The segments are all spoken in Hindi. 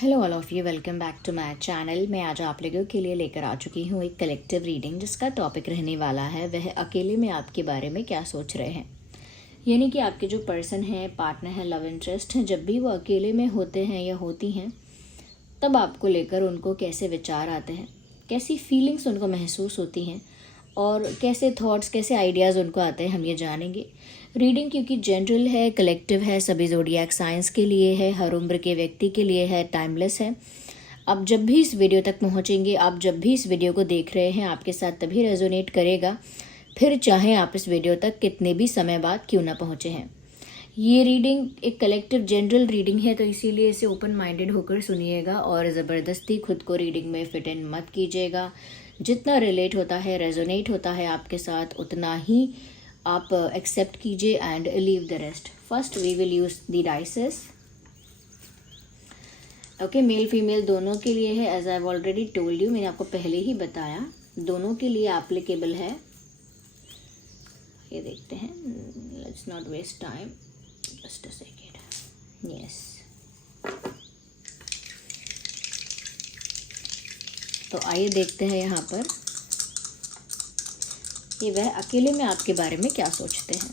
Hello all of you, welcome back to my channel. मैं आज आप लोगों के लिए लेकर आ चुकी हूँ एक कलेक्टिव रीडिंग, जिसका टॉपिक रहने वाला है वह अकेले में आपके बारे में क्या सोच रहे हैं। यानी कि आपके जो पर्सन है, पार्टनर है, लव इंटरेस्ट हैं, जब भी वो अकेले में होते हैं या होती हैं, तब आपको लेकर उनको कैसे विचार आते हैं, कैसी फीलिंग्स उनको महसूस होती हैं और कैसे थॉट्स, कैसे आइडियाज़ उनको आते हैं, हम ये जानेंगे। रीडिंग क्योंकि जनरल है, कलेक्टिव है, सभी ज़ोडिएक साइंस के लिए है, हर उम्र के व्यक्ति के लिए है, टाइमलेस है। आप जब भी इस वीडियो तक पहुंचेंगे, आप जब भी इस वीडियो को देख रहे हैं, आपके साथ तभी रेजोनेट करेगा, फिर चाहे आप इस वीडियो तक कितने भी समय बाद क्यों ना पहुँचे हैं। ये रीडिंग एक कलेक्टिव जनरल रीडिंग है, तो इसीलिए इसे ओपन माइंडेड होकर सुनिएगा और ज़बरदस्ती खुद को रीडिंग में फिट इन मत कीजिएगा। जितना रिलेट होता है, रेजोनेट होता है आपके साथ, उतना ही आप एक्सेप्ट कीजिए and leave the rest. First we will use the dices. Okay, male female दोनों के लिए है। As I have already told you, मैंने आपको पहले ही बताया, दोनों के लिए एप्लीकेबल है। ये देखते हैं, let's not waste time, just a second. Yes, तो आइए देखते हैं यहाँ पर ये वह अकेले में आपके बारे में क्या सोचते हैं।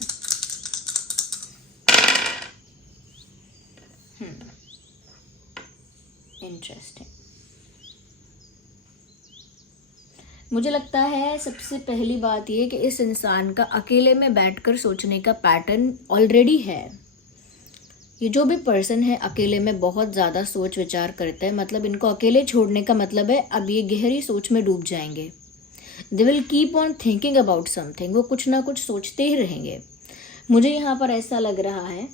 इंटरेस्टिंग। मुझे लगता है सबसे पहली बात ये कि इस इंसान का अकेले में बैठकर सोचने का पैटर्न ऑलरेडी है। ये जो भी पर्सन है अकेले में बहुत ज़्यादा सोच विचार करते हैं, मतलब इनको अकेले छोड़ने का मतलब है अब ये गहरी सोच में डूब जाएंगे। They will keep on thinking about something, वो कुछ ना कुछ सोचते ही रहेंगे। मुझे यहाँ पर ऐसा लग रहा है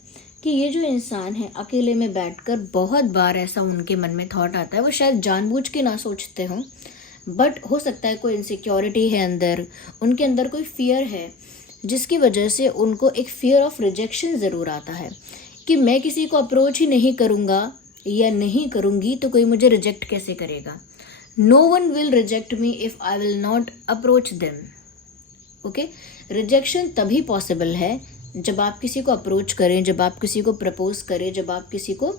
कि ये जो इंसान है अकेले में बैठकर बहुत बार ऐसा उनके मन में थॉट आता है, वो शायद जानबूझ के ना सोचते हों, बट हो सकता है कोई इनसिक्योरिटी है अंदर, उनके अंदर कोई फियर है, जिसकी वजह से उनको एक फियर ऑफ रिजेक्शन ज़रूर आता है कि मैं किसी को अप्रोच ही नहीं करूँगा या नहीं करूँगी तो कोई मुझे रिजेक्ट कैसे करेगा। No one will reject me if I will not approach them. Okay, rejection तभी पॉसिबल है जब आप किसी को अप्रोच करें, जब आप किसी को प्रपोज करें, जब आप किसी को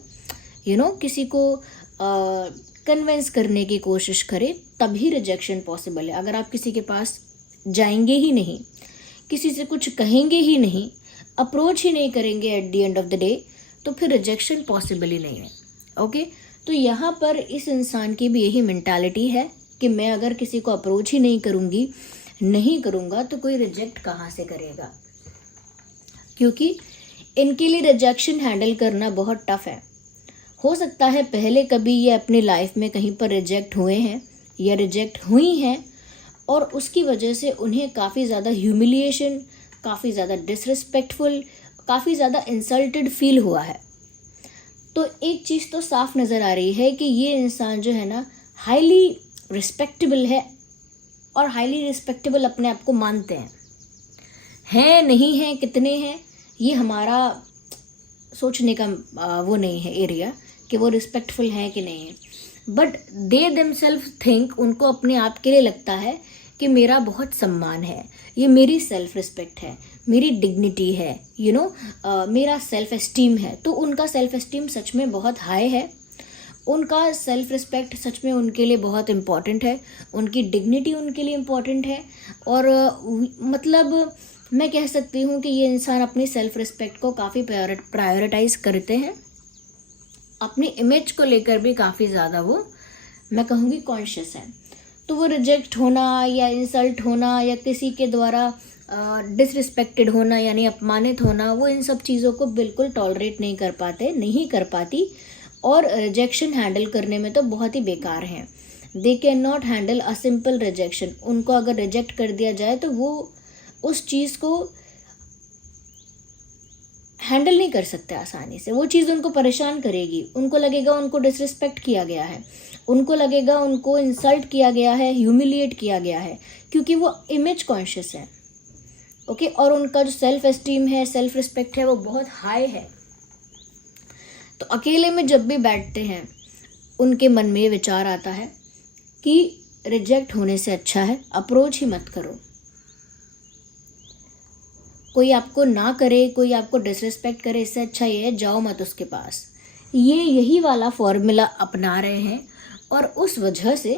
किसी को कन्विंस करने की कोशिश करें, तभी रिजेक्शन पॉसिबल है। अगर आप किसी के पास जाएंगे ही नहीं, किसी से कुछ कहेंगे ही नहीं, अप्रोच ही नहीं करेंगे at the end of the day, तो फिर रिजेक्शन पॉसिबल ही नहीं है। ओके, तो यहाँ पर इस इंसान की भी यही मेंटालिटी है कि मैं अगर किसी को अप्रोच ही नहीं करूँगी, नहीं करूँगा, तो कोई रिजेक्ट कहाँ से करेगा, क्योंकि इनके लिए रिजेक्शन हैंडल करना बहुत टफ है। हो सकता है पहले कभी ये अपनी लाइफ में कहीं पर रिजेक्ट हुए हैं या रिजेक्ट हुई हैं और उसकी वजह से उन्हें काफ़ी ज़्यादा ह्यूमिलिएशन, काफ़ी ज़्यादा डिसरिस्पेक्टफुल, काफ़ी ज़्यादा इंसल्टेड फील हुआ है। तो एक चीज़ तो साफ नज़र आ रही है कि ये इंसान जो है ना, हाईली रिस्पेक्टेबल है और हाईली रिस्पेक्टेबल अपने आप को मानते हैं। नहीं हैं, कितने हैं, ये हमारा सोचने का वो नहीं है एरिया कि वो रिस्पेक्टफुल हैं कि नहीं है, बट दे देमसेल्फ थिंक, उनको अपने आप के लिए लगता है कि मेरा बहुत सम्मान है, ये मेरी सेल्फ रिस्पेक्ट है, मेरी डिग्निटी है, मेरा सेल्फ एस्टीम है। तो उनका सेल्फ एस्टीम सच में बहुत हाई है, उनका सेल्फ रिस्पेक्ट सच में उनके लिए बहुत इम्पॉर्टेंट है, उनकी डिग्निटी उनके लिए इम्पॉर्टेंट है। और मतलब मैं कह सकती हूँ कि ये इंसान अपनी सेल्फ रिस्पेक्ट को काफ़ी प्रायोरिटाइज करते हैं, अपनी इमेज को लेकर भी काफ़ी ज़्यादा वो, मैं कहूँगी, कॉन्शियस है। तो वो रिजेक्ट होना या इंसल्ट होना या किसी के द्वारा डिसरिस्पेक्टेड होना यानी अपमानित होना, वो इन सब चीज़ों को बिल्कुल टॉलरेट नहीं कर पाते, नहीं कर पाती, और रिजेक्शन हैंडल करने में तो बहुत ही बेकार हैं। दे can not handle a simple rejection. उनको अगर रिजेक्ट कर दिया जाए तो वो उस चीज़ को हैंडल नहीं कर सकते आसानी से, वो चीज़ उनको परेशान करेगी, उनको लगेगा उनको डिसरिस्पेक्ट किया गया है, उनको लगेगा उनको इंसल्ट किया गया है, ह्यूमिलिएट किया गया है, क्योंकि वो इमेज कॉन्शियस है। ओके, और उनका जो सेल्फ एस्टीम है, सेल्फ रिस्पेक्ट है, वो बहुत हाई है। तो अकेले में जब भी बैठते हैं उनके मन में ये विचार आता है कि रिजेक्ट होने से अच्छा है अप्रोच ही मत करो। कोई आपको ना करे, कोई आपको डिसरिस्पेक्ट करे, इससे अच्छा ये है जाओ मत उसके पास। यही वाला फॉर्मूला अपना रहे हैं और उस वजह से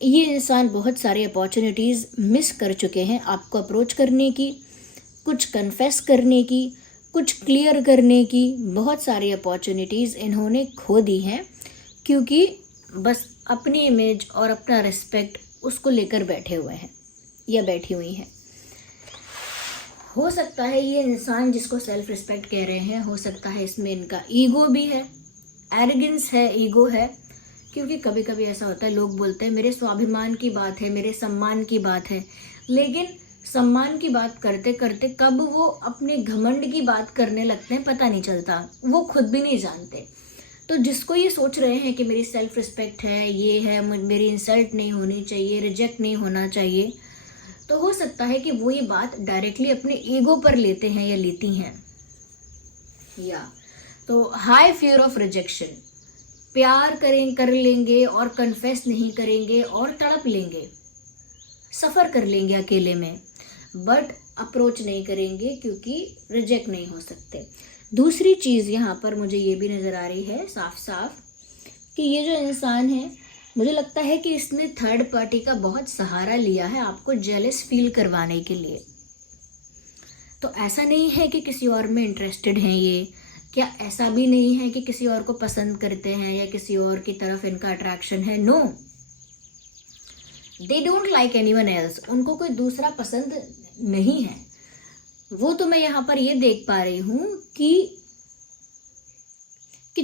ये इंसान बहुत सारी अपॉर्चुनिटीज़ मिस कर चुके हैं आपको अप्रोच करने की, कुछ कन्फेस करने की, कुछ क्लियर करने की। बहुत सारी अपॉर्चुनिटीज़ इन्होंने खो दी हैं क्योंकि बस अपनी इमेज और अपना रिस्पेक्ट उसको लेकर बैठे हुए हैं या बैठी हुई हैं। हो सकता है ये इंसान जिसको सेल्फ रिस्पेक्ट कह रहे हैं, हो सकता है इसमें इनका ईगो भी है, एरोगेंस है, ईगो है। क्योंकि कभी कभी ऐसा होता है, लोग बोलते हैं मेरे स्वाभिमान की बात है, मेरे सम्मान की बात है, लेकिन सम्मान की बात करते करते कब वो अपने घमंड की बात करने लगते हैं पता नहीं चलता, वो खुद भी नहीं जानते। तो जिसको ये सोच रहे हैं कि मेरी सेल्फ रिस्पेक्ट है, ये है, मेरी इंसल्ट नहीं होनी चाहिए, रिजेक्ट नहीं होना चाहिए, तो हो सकता है कि वो ये बात डायरेक्टली अपने ईगो पर लेते हैं या लेती हैं। या तो हाई फियर ऑफ रिजेक्शन, प्यार कर लेंगे और कन्फेस नहीं करेंगे और तड़प लेंगे, सफ़र कर लेंगे अकेले में, बट अप्रोच नहीं करेंगे क्योंकि रिजेक्ट नहीं हो सकते। दूसरी चीज़ यहाँ पर मुझे ये भी नज़र आ रही है साफ साफ कि ये जो इंसान है, मुझे लगता है कि इसने थर्ड पार्टी का बहुत सहारा लिया है आपको जेलस फील करवाने के लिए। तो ऐसा नहीं है कि किसी और में इंटरेस्टेड हैं ये, क्या ऐसा भी नहीं है कि किसी और को पसंद करते हैं या किसी और की तरफ इनका अट्रैक्शन है। No, they don't like anyone else, उनको कोई दूसरा पसंद नहीं है। वो तो मैं यहाँ पर ये देख पा रही हूँ कि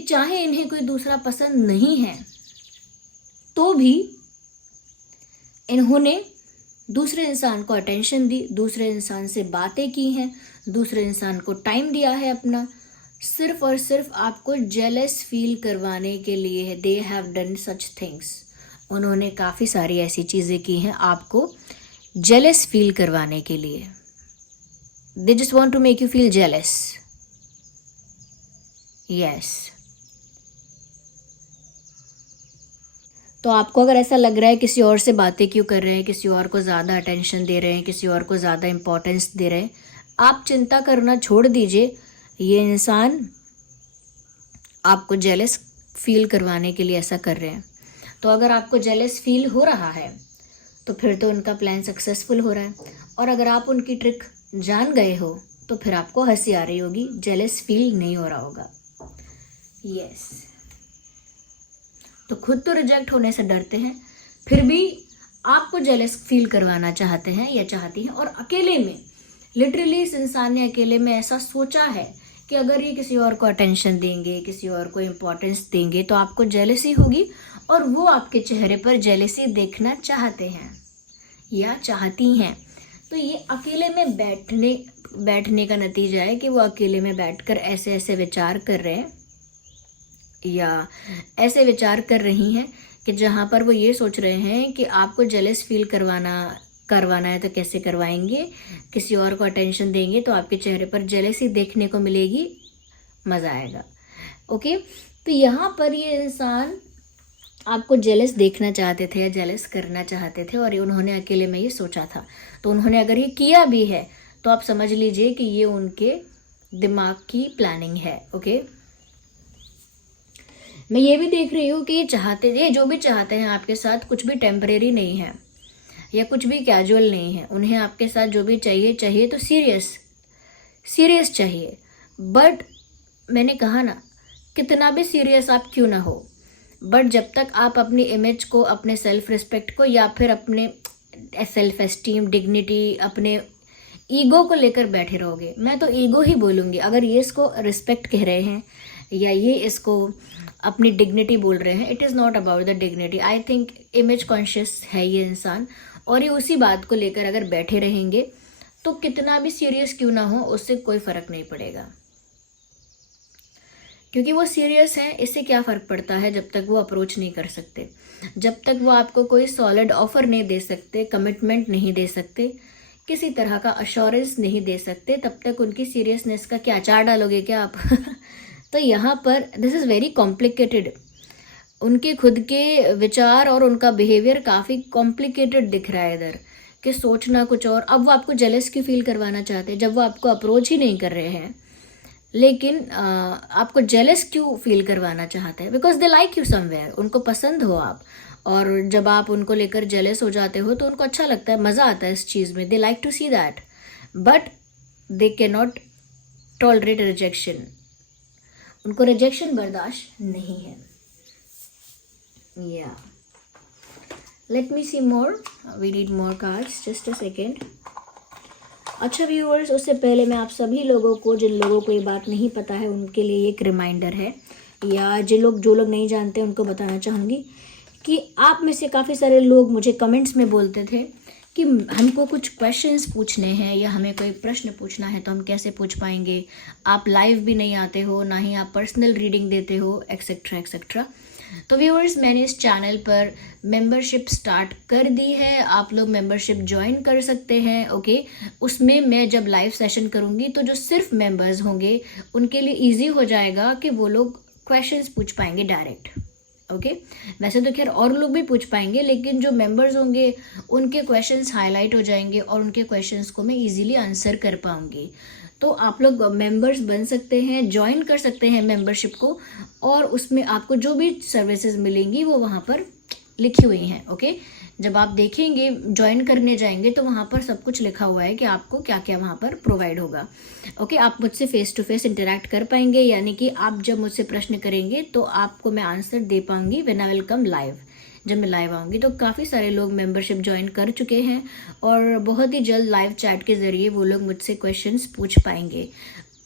चाहे इन्हें कोई दूसरा पसंद नहीं है तो भी इन्होंने दूसरे इंसान को अटेंशन दी, दूसरे इंसान से बातें की हैं, दूसरे इंसान को टाइम दिया है अपना, सिर्फ और सिर्फ आपको जेलस फील करवाने के लिए है। They have done such things, उन्होंने काफ़ी सारी ऐसी चीज़ें की हैं आपको जेलस फील करवाने के लिए। They just want to make you feel jealous. Yes, तो आपको अगर ऐसा लग रहा है किसी और से बातें क्यों कर रहे हैं, किसी और को ज़्यादा अटेंशन दे रहे हैं, किसी और को ज़्यादा इम्पोर्टेंस दे रहे हैं, आप चिंता करना छोड़ दीजिए। ये इंसान आपको जेलस फील करवाने के लिए ऐसा कर रहे हैं। तो अगर आपको जेलस फील हो रहा है तो फिर तो उनका प्लान सक्सेसफुल हो रहा है, और अगर आप उनकी ट्रिक जान गए हो तो फिर आपको हंसी आ रही होगी, जेलस फील नहीं हो रहा होगा। यस, तो खुद तो रिजेक्ट होने से डरते हैं, फिर भी आपको जेलस फील करवाना चाहते हैं या चाहती हैं, और अकेले में, लिटरली इस इंसान ने अकेले में ऐसा सोचा है कि अगर ये किसी और को अटेंशन देंगे, किसी और को इम्पोर्टेंस देंगे तो आपको जेलसी होगी, और वो आपके चेहरे पर जेलसी देखना चाहते हैं या चाहती हैं। तो ये अकेले में बैठने का नतीजा है कि वो अकेले में बैठकर ऐसे ऐसे विचार कर रहे हैं या ऐसे विचार कर रही हैं कि जहाँ पर वो ये सोच रहे हैं कि आपको जेलस फील करवाना है तो कैसे करवाएंगे, किसी और को अटेंशन देंगे तो आपके चेहरे पर जेलसी देखने को मिलेगी, मज़ा आएगा। ओके, तो यहाँ पर ये इंसान आपको जेलस देखना चाहते थे या जेलस करना चाहते थे, और उन्होंने अकेले में ये सोचा था। तो उन्होंने अगर ये किया भी है तो आप समझ लीजिए कि ये उनके दिमाग की प्लानिंग है। ओके, मैं ये भी देख रही हूँ कि ये जो भी चाहते हैं आपके साथ कुछ भी टेम्परेरी नहीं है या कुछ भी कैजुअल नहीं है। उन्हें आपके साथ जो भी चाहिए तो सीरियस चाहिए। बट मैंने कहा ना, कितना भी सीरियस आप क्यों ना हो, बट जब तक आप अपनी इमेज को, अपने सेल्फ रिस्पेक्ट को या फिर अपने सेल्फ एस्टीम, डिग्निटी, अपने ईगो को लेकर बैठे रहोगे, मैं तो ईगो ही बोलूँगी। अगर ये इसको रिस्पेक्ट कह रहे हैं या ये इसको अपनी डिग्निटी बोल रहे हैं, it is not about the dignity. I think image conscious है ये इंसान, और ये उसी बात को लेकर अगर बैठे रहेंगे तो कितना भी सीरियस क्यों ना हो उससे कोई फ़र्क नहीं पड़ेगा, क्योंकि वो सीरियस हैं। इससे क्या फ़र्क पड़ता है जब तक वो अप्रोच नहीं कर सकते, जब तक वो आपको कोई सॉलिड ऑफर नहीं दे सकते, कमिटमेंट नहीं दे सकते, किसी तरह का अश्योरेंस नहीं दे सकते, तब तक उनकी सीरियसनेस का क्या अचार डालोगे क्या आप? तो यहाँ पर दिस इज़ वेरी कॉम्प्लिकेटेड। उनके खुद के विचार और उनका बिहेवियर काफ़ी कॉम्प्लिकेटेड दिख रहा है इधर, कि सोचना कुछ और। अब वो आपको जेलस क्यों फील करवाना चाहते हैं जब वो आपको अप्रोच ही नहीं कर रहे हैं? लेकिन आपको जेलस क्यों फील करवाना चाहते हैं? Because they like you somewhere, उनको पसंद हो आप, और जब आप उनको लेकर जेलस हो जाते हो तो उनको अच्छा लगता है, मज़ा आता है इस चीज़ में, they like to see that, but they can not tolerate rejection, उनको रिजेक्शन बर्दाश्त नहीं है। या let me see more, we need more cards, just a second. अच्छा व्यूअर्स, उससे पहले मैं आप सभी लोगों को, जिन लोगों को ये बात नहीं पता है उनके लिए एक रिमाइंडर है, या जो लोग नहीं जानते उनको बताना चाहूँगी कि आप में से काफ़ी सारे लोग मुझे कमेंट्स में बोलते थे कि हमको कुछ क्वेश्चंस पूछने हैं या हमें कोई प्रश्न पूछना है तो हम कैसे पूछ पाएंगे, आप लाइव भी नहीं आते हो, ना ही आप पर्सनल रीडिंग देते हो, एक्सेट्रा एक्सेट्रा। तो व्यूअर्स, मैंने इस चैनल पर मेंबरशिप स्टार्ट कर दी है, आप लोग मेंबरशिप ज्वाइन कर सकते हैं। ओके, उसमें मैं जब लाइव सेशन करूँगी तो जो सिर्फ मेंबर्स होंगे उनके लिए इजी हो जाएगा कि वो लोग क्वेश्चंस पूछ पाएंगे डायरेक्ट। ओके, वैसे तो खैर और लोग भी पूछ पाएंगे, लेकिन जो मेंबर्स होंगे उनके क्वेश्चंस हाईलाइट हो जाएंगे और उनके क्वेश्चंस को मैं इजीली आंसर कर पाऊंगी। तो आप लोग मेंबर्स बन सकते हैं, ज्वाइन कर सकते हैं मेंबरशिप को, और उसमें आपको जो भी सर्विसेज मिलेंगी वो वहाँ पर लिखी हुई हैं। ओके, जब आप देखेंगे, ज्वाइन करने जाएंगे तो वहाँ पर सब कुछ लिखा हुआ है कि आपको क्या क्या वहाँ पर प्रोवाइड होगा। ओके, आप मुझसे फेस टू फेस इंटरेक्ट कर पाएंगे, यानी कि आप जब मुझसे प्रश्न करेंगे तो आपको मैं आंसर दे पाऊंगी when I will come live, जब मैं लाइव आऊँगी। तो काफ़ी सारे लोग मेंबरशिप ज्वाइन कर चुके हैं और बहुत ही जल्द लाइव चैट के ज़रिए वो लोग मुझसे क्वेश्चंस पूछ पाएंगे।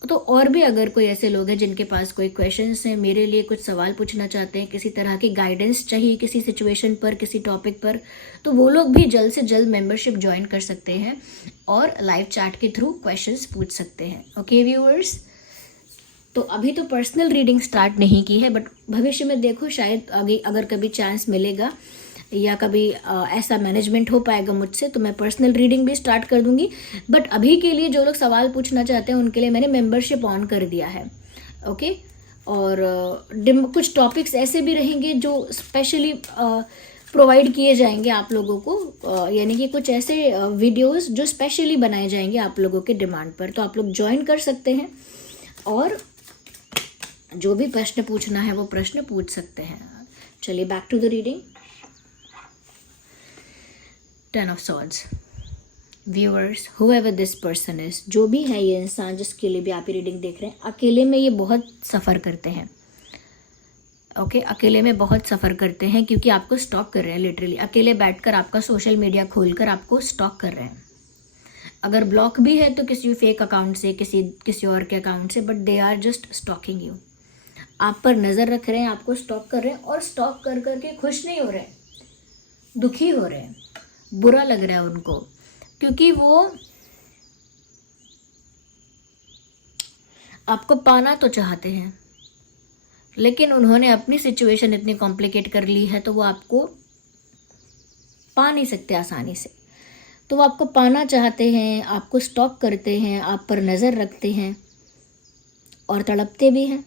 तो और भी अगर कोई ऐसे लोग हैं जिनके पास कोई क्वेश्चंस हैं, मेरे लिए कुछ सवाल पूछना चाहते हैं, किसी तरह की गाइडेंस चाहिए किसी सिचुएशन पर, किसी टॉपिक पर, तो वो लोग भी जल्द से जल्द मेंबरशिप ज्वाइन कर सकते हैं और लाइव चैट के थ्रू क्वेश्चंस पूछ सकते हैं। ओके व्यूअर्स, तो अभी तो पर्सनल रीडिंग स्टार्ट नहीं की है, बट भविष्य में देखो शायद आगे अगर कभी चांस मिलेगा या कभी ऐसा मैनेजमेंट हो पाएगा मुझसे तो मैं पर्सनल रीडिंग भी स्टार्ट कर दूंगी। बट अभी के लिए जो लोग सवाल पूछना चाहते हैं उनके लिए मैंने मेंबरशिप ऑन कर दिया है। ओके, और कुछ टॉपिक्स ऐसे भी रहेंगे जो स्पेशली प्रोवाइड किए जाएंगे आप लोगों को, यानी कि कुछ ऐसे वीडियोस जो स्पेशली बनाए जाएंगे आप लोगों के डिमांड पर, तो आप लोग ज्वाइन कर सकते हैं और जो भी प्रश्न पूछना है वो प्रश्न पूछ सकते हैं। चलिए back to the reading. 10 of Swords. Viewers, whoever this person is, जो भी है ये इंसान जिसके लिए भी आप ये रीडिंग देख रहे हैं, अकेले में ये बहुत सफ़र करते हैं। ओके, अकेले में बहुत सफ़र करते हैं क्योंकि आपको स्टॉक कर रहे हैं, लिटरली अकेले बैठकर आपका सोशल मीडिया खोलकर आपको स्टॉक कर रहे हैं। अगर ब्लॉक भी है तो किसी फेक अकाउंट से, किसी और के अकाउंट से, but they are just stalking you. आप पर नज़र रख रहे हैं, आपको स्टॉक कर रहे हैं और स्टॉक कर करके खुश नहीं हो रहे, दुखी हो रहे हैं, बुरा लग रहा है उनको, क्योंकि वो आपको पाना तो चाहते हैं लेकिन उन्होंने अपनी सिचुएशन इतनी कॉम्प्लिकेट कर ली है तो वो आपको पा नहीं सकते आसानी से। तो वो आपको पाना चाहते हैं, आपको स्टॉक करते हैं, आप पर नज़र रखते हैं और तड़पते भी हैं।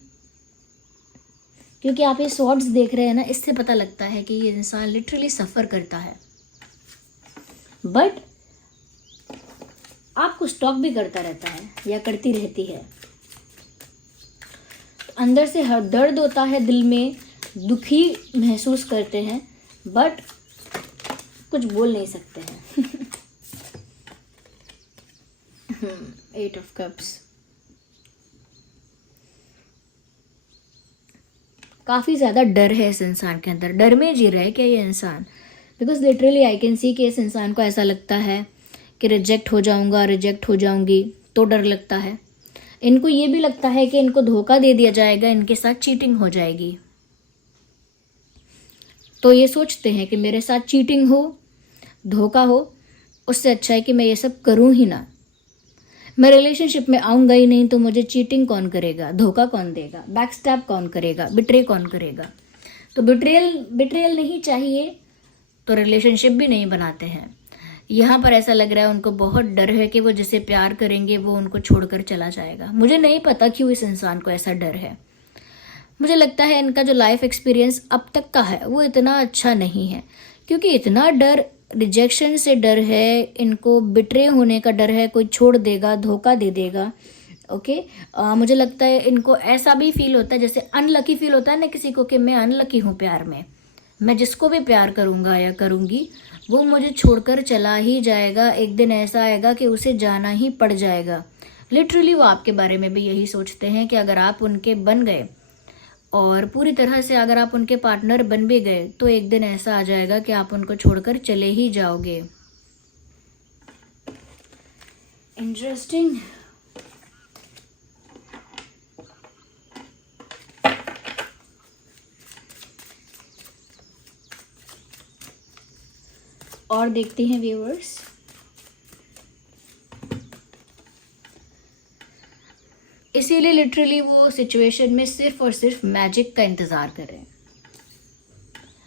क्योंकि आप ये स्वॉर्ड्स देख रहे हैं ना, इससे पता लगता है कि ये इंसान लिटरली सफ़र करता है, बट आपको स्टॉक भी करता रहता है या करती रहती है। अंदर से हर दर्द होता है, दिल में दुखी महसूस करते हैं, बट कुछ बोल नहीं सकते हैं। 8 of Cups। काफ़ी ज़्यादा डर है इस इंसान के अंदर, डर में जी रहा है क्या ये इंसान, because literally I can see कि इस इंसान को ऐसा लगता है कि रिजेक्ट हो जाऊंगा, रिजेक्ट हो जाऊंगी, तो डर लगता है। इनको ये भी लगता है कि इनको धोखा दे दिया जाएगा, इनके साथ चीटिंग हो जाएगी। तो ये सोचते हैं कि मेरे साथ चीटिंग हो, धोखा हो, उससे अच्छा है कि मैं ये सब करूं ही ना। मैं रिलेशनशिप में आऊँगा ही नहीं तो मुझे चीटिंग कौन करेगा, धोखा कौन देगा, बैकस्टैब कौन करेगा, बिट्रे कौन करेगा। तो बिट्रेयल नहीं चाहिए तो रिलेशनशिप भी नहीं बनाते हैं। यहाँ पर ऐसा लग रहा है उनको बहुत डर है कि वो जिसे प्यार करेंगे वो उनको छोड़कर चला जाएगा। मुझे नहीं पता क्यों इस इंसान को ऐसा डर है। मुझे लगता है इनका जो लाइफ एक्सपीरियंस अब तक का है वो इतना अच्छा नहीं है, क्योंकि इतना डर, रिजेक्शन से डर है इनको, बिट्रे होने का डर है, कोई छोड़ देगा, धोखा दे देगा, ओके। मुझे लगता है इनको ऐसा भी फील होता है, जैसे अनलकी फील होता है ना किसी को, कि मैं अनलकी हूँ प्यार में, मैं जिसको भी प्यार करूँगा या करूँगी वो मुझे छोड़कर चला ही जाएगा, एक दिन ऐसा आएगा कि उसे जाना ही पड़ जाएगा। लिटरली वो आपके बारे में भी यही सोचते हैं कि अगर आप उनके बन गए और पूरी तरह से अगर आप उनके पार्टनर बन भी गए तो एक दिन ऐसा आ जाएगा कि आप उनको छोड़कर चले ही जाओगे। इंटरेस्टिंग। और देखते हैं व्यूअर्स, इसीलिए लिटरली वो सिचुएशन में सिर्फ और सिर्फ मैजिक का इंतज़ार कर रहे हैं।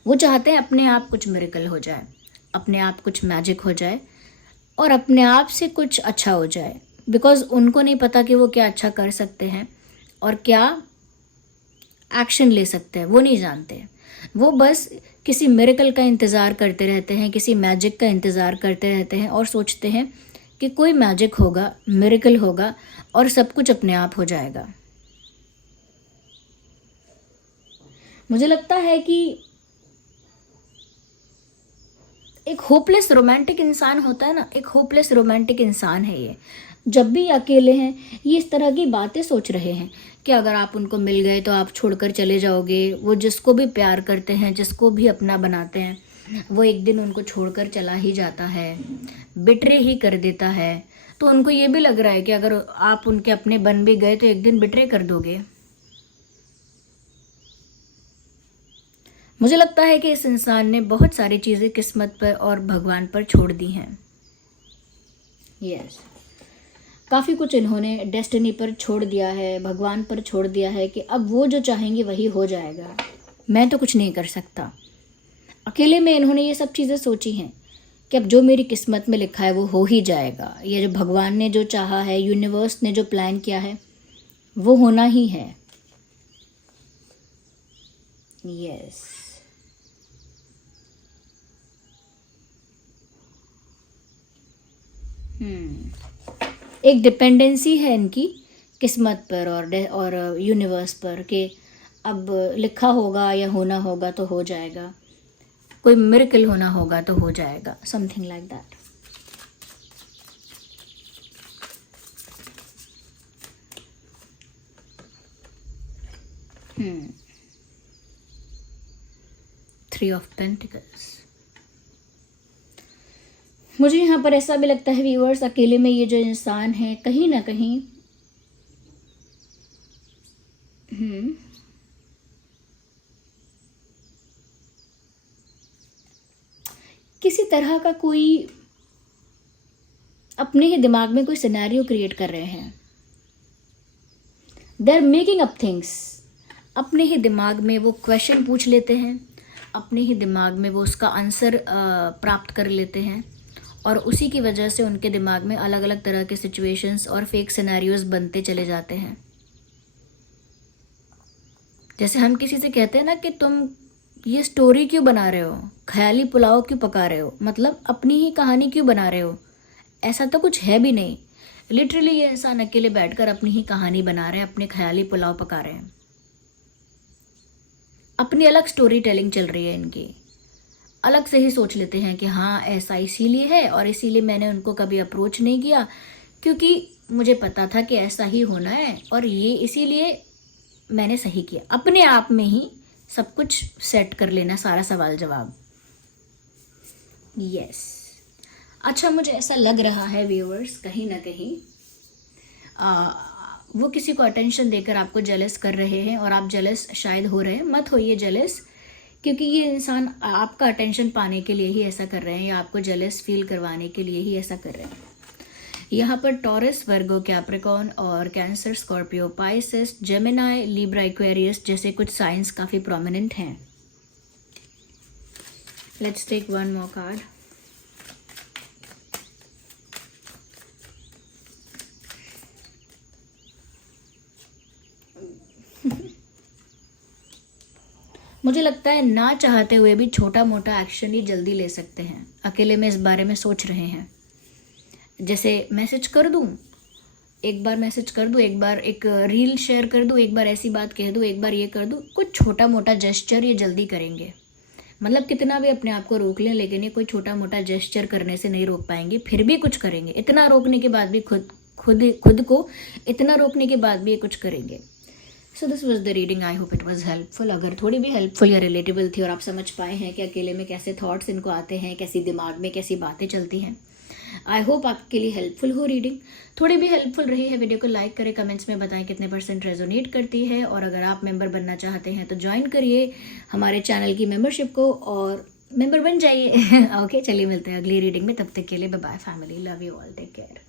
वो चाहते हैं अपने आप कुछ मिरेकल हो जाए, अपने आप कुछ मैजिक हो जाए और अपने आप से कुछ अच्छा हो जाए, बिकॉज उनको नहीं पता कि वो क्या अच्छा कर सकते हैं और क्या एक्शन ले सकते हैं, वो नहीं जानते। वो बस किसी मिरेकल का इंतज़ार करते रहते हैं, किसी मैजिक का इंतज़ार करते रहते हैं और सोचते हैं कि कोई मैजिक होगा, मिरेकल होगा और सब कुछ अपने आप हो जाएगा। मुझे लगता है कि एक होपलेस रोमांटिक इंसान होता है ना, एक होपलेस रोमांटिक इंसान है ये। जब भी अकेले हैं ये इस तरह की बातें सोच रहे हैं कि अगर आप उनको मिल गए तो आप छोड़कर चले जाओगे। वो जिसको भी प्यार करते हैं, जिसको भी अपना बनाते हैं, वो एक दिन उनको छोड़कर चला ही जाता है, बिट्रे ही कर देता है। तो उनको ये भी लग रहा है कि अगर आप उनके अपने बन भी गए तो एक दिन बिट्रे कर दोगे। मुझे लगता है कि इस इंसान ने बहुत सारी चीज़ें किस्मत पर और भगवान पर छोड़ दी हैं। यस, काफ़ी कुछ इन्होंने डेस्टिनी पर छोड़ दिया है, भगवान पर छोड़ दिया है कि अब वो जो चाहेंगे वही हो जाएगा, मैं तो कुछ नहीं कर सकता। अकेले में इन्होंने ये सब चीज़ें सोची हैं कि अब जो मेरी किस्मत में लिखा है वो हो ही जाएगा। ये जो भगवान ने जो चाहा है, यूनिवर्स ने जो प्लान किया है, वो होना ही है। यस। एक डिपेंडेंसी है इनकी किस्मत पर और यूनिवर्स पर कि अब लिखा होगा या होना होगा तो हो जाएगा, कोई मिरेकल होना होगा तो हो जाएगा, something like that. Three of pentacles. मुझे यहाँ पर ऐसा भी लगता है व्यूअर्स, अकेले में ये जो इंसान है कहीं ना कहीं किसी तरह का कोई अपने ही दिमाग में कोई सिनेरियो क्रिएट कर रहे हैं। They are making up things. अपने ही दिमाग में वो क्वेश्चन पूछ लेते हैं, अपने ही दिमाग में वो उसका आंसर प्राप्त कर लेते हैं और उसी की वजह से उनके दिमाग में अलग अलग तरह के सिचुएशंस और फेक सिनेरियोज बनते चले जाते हैं। जैसे हम किसी से कहते हैं ना कि तुम ये स्टोरी क्यों बना रहे हो, ख्याली पुलाव क्यों पका रहे हो, मतलब अपनी ही कहानी क्यों बना रहे हो। ऐसा तो कुछ है भी नहीं। लिटरली ये इंसान अकेले बैठकर अपनी ही कहानी बना रहे हैं, अपने ख्याली पुलाव पका रहे हैं, अपनी अलग स्टोरी टेलिंग चल रही है इनकी। अलग से ही सोच लेते हैं कि हाँ ऐसा इसीलिए है और इसीलिए मैंने उनको कभी अप्रोच नहीं किया, क्योंकि मुझे पता था कि ऐसा ही होना है और ये इसीलिए मैंने सही किया। अपने आप में ही सब कुछ सेट कर लेना, सारा सवाल जवाब। यस। अच्छा, मुझे ऐसा लग रहा है व्यूअर्स कहीं ना कहीं वो किसी को अटेंशन देकर आपको जेलस कर रहे हैं और आप जेलस शायद हो रहे हैं। मत होइए जेलस, क्योंकि ये इंसान आपका अटेंशन पाने के लिए ही ऐसा कर रहे हैं या आपको जेलस फील करवाने के लिए ही ऐसा कर रहे हैं। यहाँ पर टॉरस, वर्गो, कैप्रिकॉर्न और Cancer, Scorpio, Pisces, Gemini, Libra, Aquarius जैसे कुछ साइंस काफ़ी प्रोमिनेंट हैं। Let's take one more card. मुझे लगता है ना चाहते हुए भी छोटा मोटा एक्शन ही जल्दी ले सकते हैं। अकेले में इस बारे में सोच रहे हैं, जैसे मैसेज कर दूं, एक बार मैसेज कर दूँ, एक बार एक रील शेयर कर दूँ, एक बार ऐसी बात कह दूँ, एक बार ये कर दूँ, कुछ छोटा मोटा जेस्चर ये जल्दी करेंगे। मतलब कितना भी अपने आप को रोक लें, लेकिन ये कोई छोटा मोटा जेस्चर करने से नहीं रोक पाएंगे, फिर भी कुछ करेंगे। इतना रोकने के बाद भी खुद को इतना रोकने के बाद भी ये कुछ करेंगे। So this was the reading, I hope it was helpful. अगर थोड़ी भी हेल्पफुल या रिलेटेबल थी और आप समझ पाए हैं कि अकेले में कैसे थॉट्स इनको आते हैं, कैसी दिमाग में कैसी बातें चलती हैं, आई होप आपके लिए हेल्पफुल हो रीडिंग। थोड़ी भी हेल्पफुल रही है, वीडियो को लाइक करें, कमेंट्स में बताएं कितने % रेजोनेट करती है। और अगर आप मेंबर बनना चाहते हैं तो ज्वाइन करिए हमारे चैनल की मेंबरशिप को और मेंबर बन जाइए। ओके, चलिए मिलते हैं अगली रीडिंग में, तब तक के लिए bye bye family, love you all, take care.